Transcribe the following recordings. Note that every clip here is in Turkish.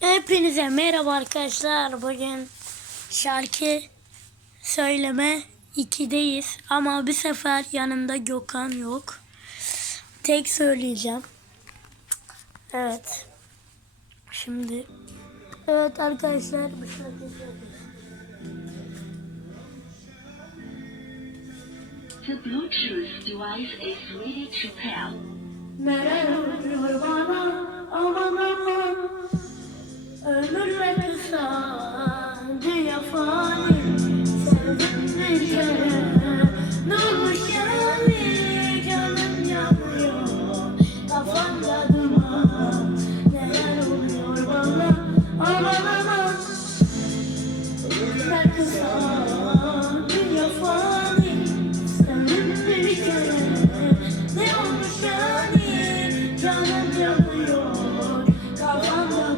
Hepinize merhaba arkadaşlar. Bugün şarkı söyleme 2'deyiz. Ama bir sefer yanımda Gökhan yok. Tek söyleyeceğim. Evet. Şimdi Evet arkadaşlar bir şarkı. The Bluetooth device is ready to pair. Neler oluyor bana aman aman Ömürler kısa dünya fani Sevdim ne olmuş yani Canım yanıyor. Kafamda duman Neler oluyor bana? Aman aman. Ömürler kısa dünya fani ne olmuş yani Canım yanıyor. Kafamda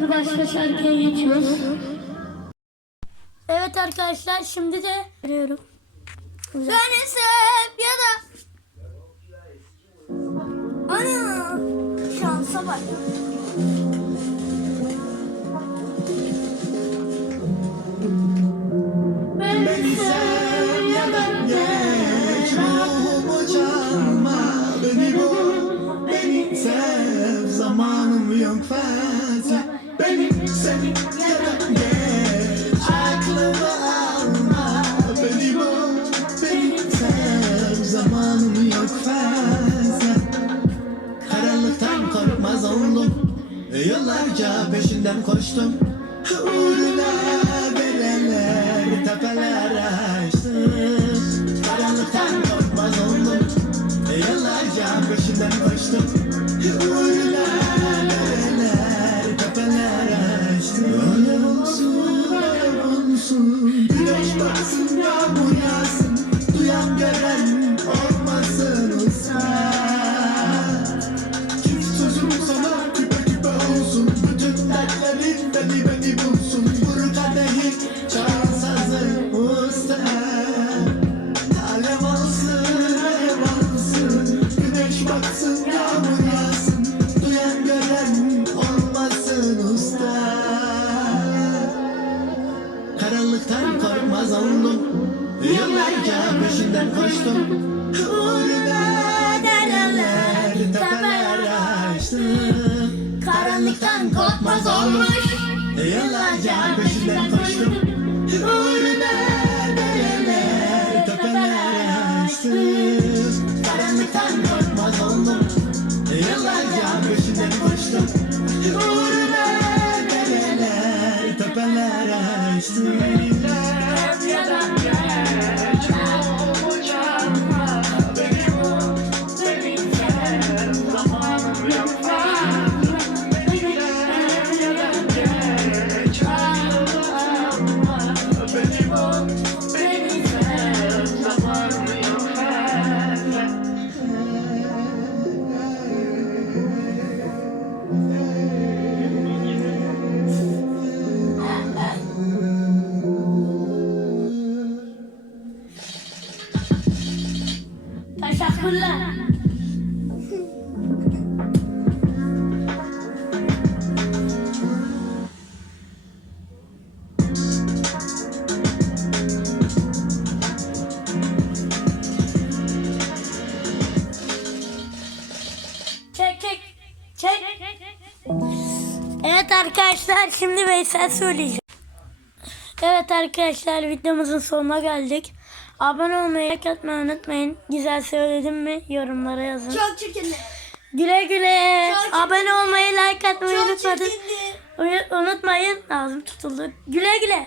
şimdi başka şarkıya geçiyoruz. Evet arkadaşlar şimdi de veriyorum. Beni sev ya da Ana şansa bak. Ya da geç alma Beni bul Beni sev Zamanım yok fazla Karanlıktan korkmaz oldum. Yıllarca peşinden koştum Korkmaz oldum Yıllarca peşinden koştum. Uğruna dereler, tepeler açtım Karanlıktan korkmaz olmuş. Yıllarca peşinden koştum. Uğruna dereler, tepeler açtım Karanlıktan korkmaz oldum Yıllarca peşinden koştum Estağfurullah. Çek çek. Çek. Evet arkadaşlar şimdi Veysel söyleyeceğim. Evet arkadaşlar videomuzun sonuna geldik. Abone olmayı, like atmayı unutmayın. Güzel söyledim mi yorumlara yazın. Çok çirkindi. Güle güle. Çok Abone olmayı, like atmayı unutmayın. Unutmayın. Ağzım tutuldu. Güle güle.